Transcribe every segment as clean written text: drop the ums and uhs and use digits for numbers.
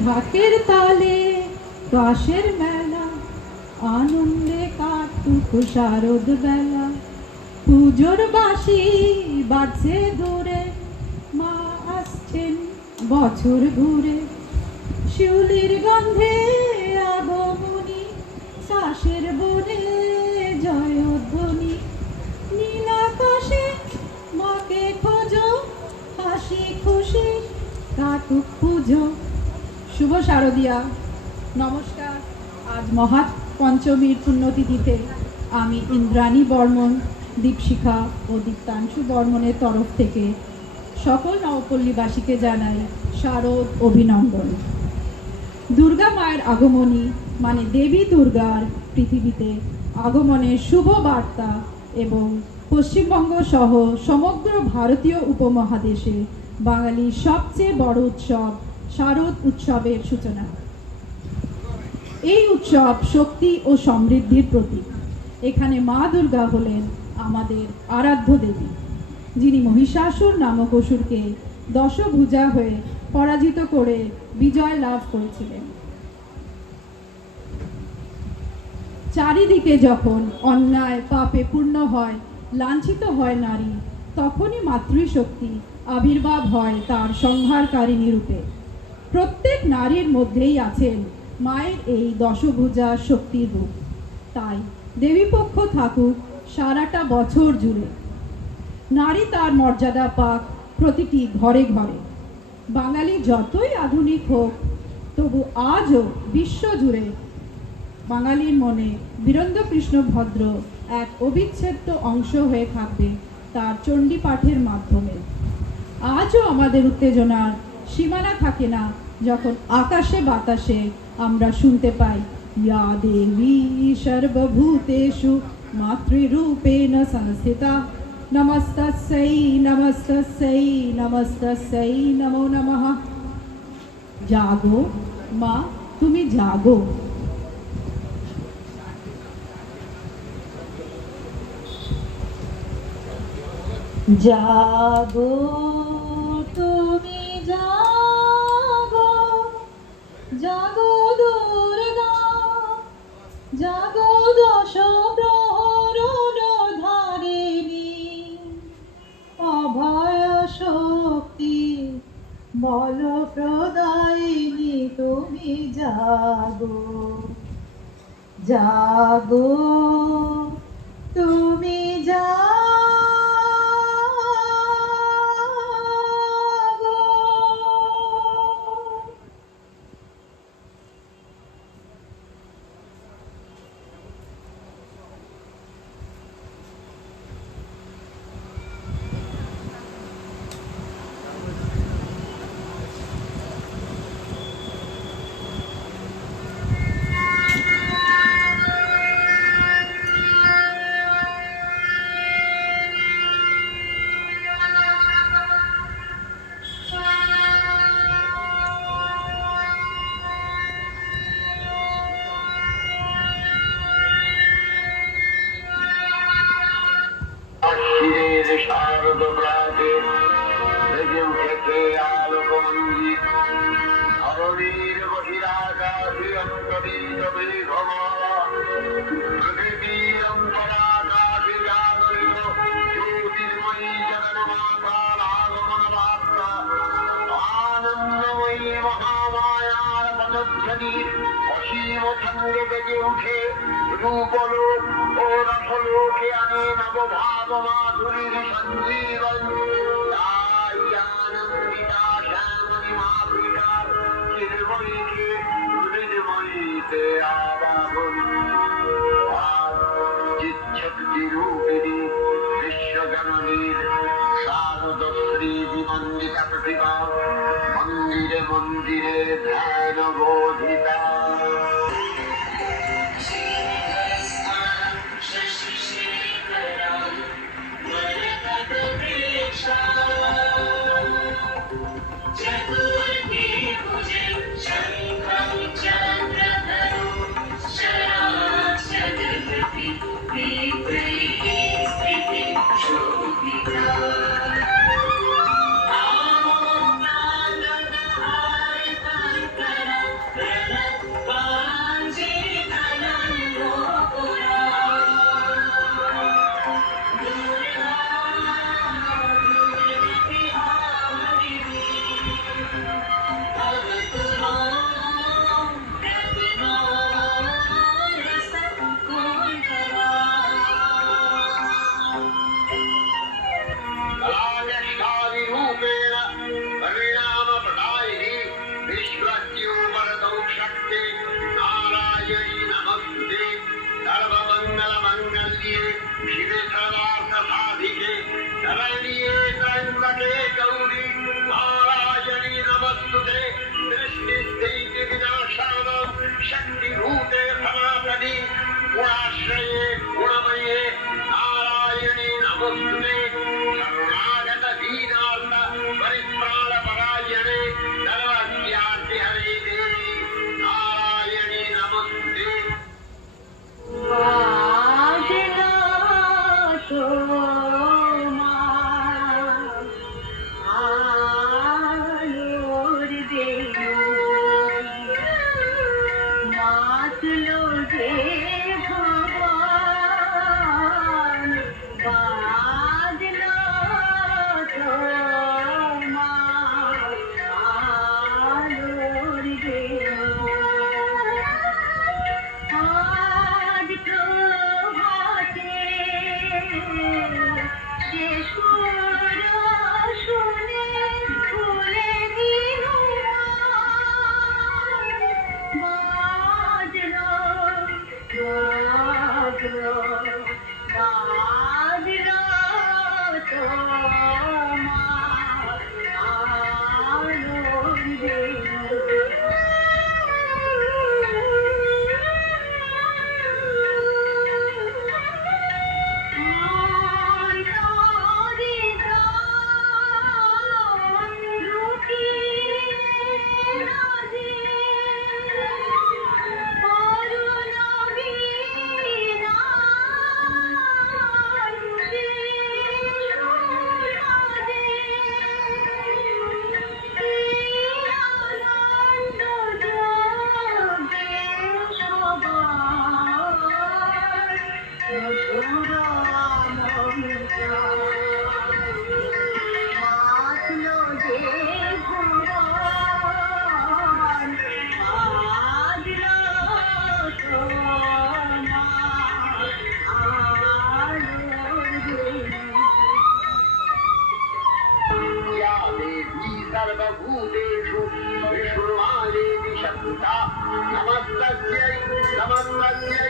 ঢাকের তালে কাশের মেলা, আনন্দে কাটুক শারদ বেলা। পুজোর বাঁশি বাজছে দূরে, মা আসছেন বছর ঘুরে। শিউলির গন্ধে আগমনী, শ্বাসের বনে জয়ধ্বনি। নীল আকাশে মাকে খোঁজো, হাসি খুশি কাটুক পুজো। শুভ শারদিয়া, নমস্কার। আজ মহা পঞ্চমীর পুণ্যতিথিতে আমি ইন্দ্রাণী বর্মন, দীপশিখা ও দীপ্তাংশু বর্মনের তরফ থেকে সকল নবপল্লীবাসীকে জানাই শারদ অভিনন্দন। দুর্গা মায়ের আগমনী মানে দেবী দুর্গার পৃথিবীতে আগমনের শুভ বার্তা এবং পশ্চিমবঙ্গ সহ সমগ্র ভারতীয় উপমহাদেশে বাঙালির সবচেয়ে বড় উৎসব শারদ উৎসবের সূচনা। এই উৎসব শক্তি ও সমৃদ্ধির প্রতীক। এখানে মা দুর্গা হলেন আমাদের আরাধ্য দেবী, যিনি মহিষাসুর নামক অসুরকে দশভুজা হয়ে পরাজিত করে বিজয় লাভ করেছিলেন। চারিদিকে যখন অন্যায় পাপে পূর্ণ হয়, লাঞ্ছিত হয় নারী, তখনই মাতৃশক্তি আবির্ভাব হয় তার সংহারকারিণী রূপে। প্রত্যেক নারীর মধ্যেই আছেন মায়ের এই দশভুজা শক্তির রূপ। তাই দেবীপক্ষ থাকুক সারাটা বছর জুড়ে, নারী তার মর্যাদা পাক প্রতিটি ঘরে ঘরে। বাঙালি যতই আধুনিক হোক, তবু আজও বিশ্ব জুড়ে বাঙালির মনে বীরেন্দ্রকৃষ্ণ ভদ্র এক অবিচ্ছেদ্য অংশ হয়ে থাকবে তার চণ্ডী পাঠের মাধ্যমে। আজও আমাদের উত্তেজনার সীমানা থাকে না যখন আকাশে বাতাসে আমরা শুনতে পাই, ইয়া দেবী সর্বভূতেষু মাতৃরূপেণ সংস্থিতা, নমস্তস্যৈ নমস্তস্যৈ নমস্তস্যৈ নমো নমঃ। জাগো মা, তুমি জাগো। জাগো তুমি জাগো, জাগো দুর্গা, জাগো দশ প্রহরণ ধারিণী। অভয় শক্তি বল প্রদায়িনী, তুমি জাগো, জাগো তুমি জাগো। শারদ প্রাতে বেজে উঠেছে আলোকমঞ্জি, ধরণীর বহিরাকাশে অন্তরিত মেঘমালা, প্রকৃতির অন্তরাকাশে জাগরিত জ্যোতির্ময়ী জগন্মাতার আগমন বার্তা। আনন্দময়ী মহামায়ার পদধ্বনি অসীম ছন্দে বেজে উঠে রূপলোক ও রসলোকে আনে নবভাব মাধুরীর সঞ্জীবন। তাই আনন্দিতা শ্যামণী মাতৃকার চিন্ময়ীকে মৃন্ময়ীতে আবাহন। আর চিচ্ছক্তি রূপিণী বিশ্বজননীর শারদশ্রী বিমণ্ডিতা প্রতিভা মন্দিরে মন্দিরে ধ্যান বোধিতা। शिवे सर्वार्थ साधिके शरण्ये त्र्यम्बके गौरी नारायणी नमस्तुते सृष्टिस्थिति विनाशानां शक्तिभूते सनातनी गुणाश्रये गुणमये नारायणी नमस्तुते शरणागत दीनार्थ परित्राणपरायणे सर्वज्ञातिहरे देवी नारायणी नमस्ते सर्वभूतेषु विष्णुमादेवी शक्ता नमस्तस्यै नमस्तस्यै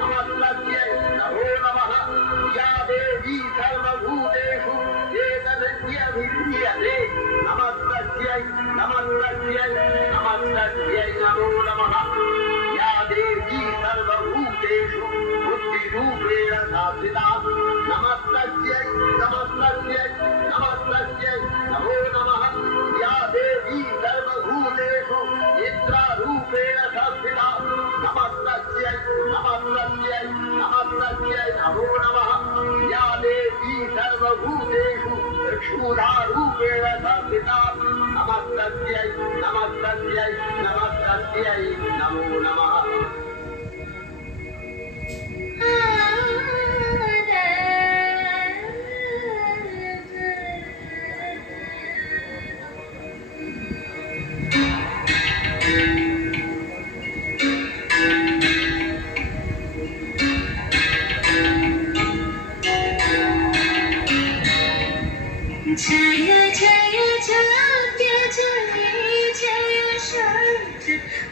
नमस्तस्यै नमो नमः या देवी सर्वभूतेषु एकदन्त्यभिधीयते नमस्तस्यै नमस्तस्यै नमस्तस्यै नमो नमः या देवी सर्वभूतेषु बुद्धिरूपेण साधिता नमस्तस्यै नमस्तस्यै नमस्तस्यै नमो नमः या देवी सर्वभूतेषु निद्रारूपेण संस्थिता नमस्तस्यै नमस्तस्यै नमस्तस्यै नमो नमः या देवी सर्वभूतेषु क्षुधारूपेण संस्थिता नमस्तस्यै नमस्तस्यै नमस्तस्यै नमो नमः जय जय जाप्य जय जय शांत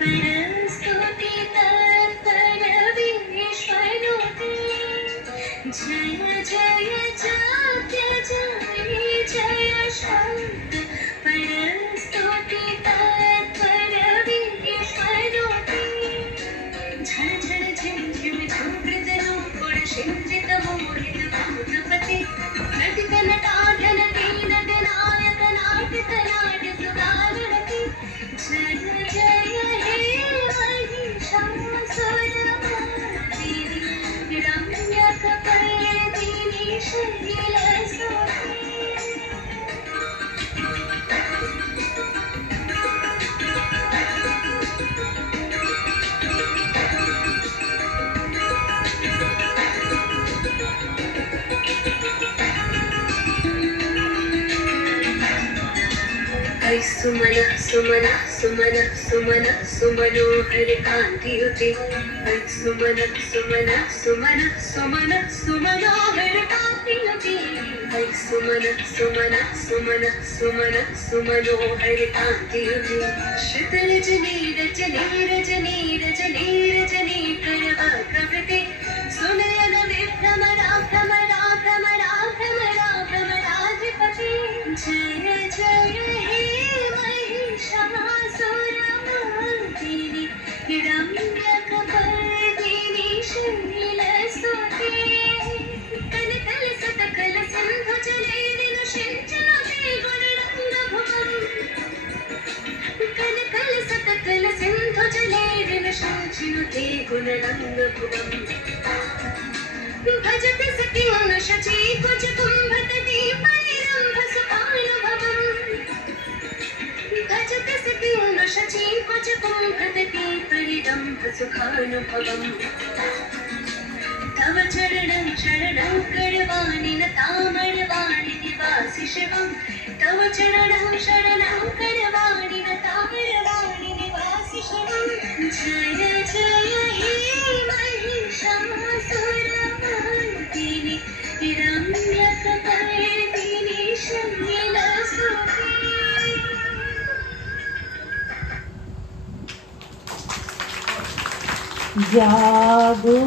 परस्तुति तत्पर विश्वरूपे जय जय जाप्य जय जय शांत परस्तुति तत्पर विश्वरूपे झण झण झिमझिम झुमृत नूपुर शिंजित मोहित भूतपते नटित नटाढ्य जय जय हे महिषासुरमर्दिनी रम्यकपर्दिनी शैलसुते सुमन सुमन सुमन सुमन सुमनोहर कांतियुते सुमन सुमन सुमन सुमन सुमनोहर कांतियुते सुमन सुमन सुमन सुमन सुमनोहर कांतियुते शीतल जनी रजनी रजनी रजनी रजनी करवा कवते सुनयन विभ्रमरा भ्रमरा भ्रमरा भ्रमरा भ्रमराधिपति जय जय हे महिषासुरमर्दिनि रम्यकपर्दिनि शैलसुते कनकल सतकल सिन्धु जले विनुषिञ्चनुते गुणरङ्गभुवम् कनकल सतकल सिन्धु जले विनुषिञ्चनुते गुणरङ्गभुवम् भजते सखिं शची कुज कुम्भतटी परिरम्भसुखानुभवम् भजते सखिं शची कुज कुम्भतटी परिरम्भसुखानुभवम् तव चरणं शरणं करवाणि न तामरवाणि निवासि शिवम् तव चरणं शरणं करवाणि न तामरवाणि निवासि शिवम् जय जय हे महिषासुरमर्दिनि रम्यकपर्दिनि शैलसुते। जागो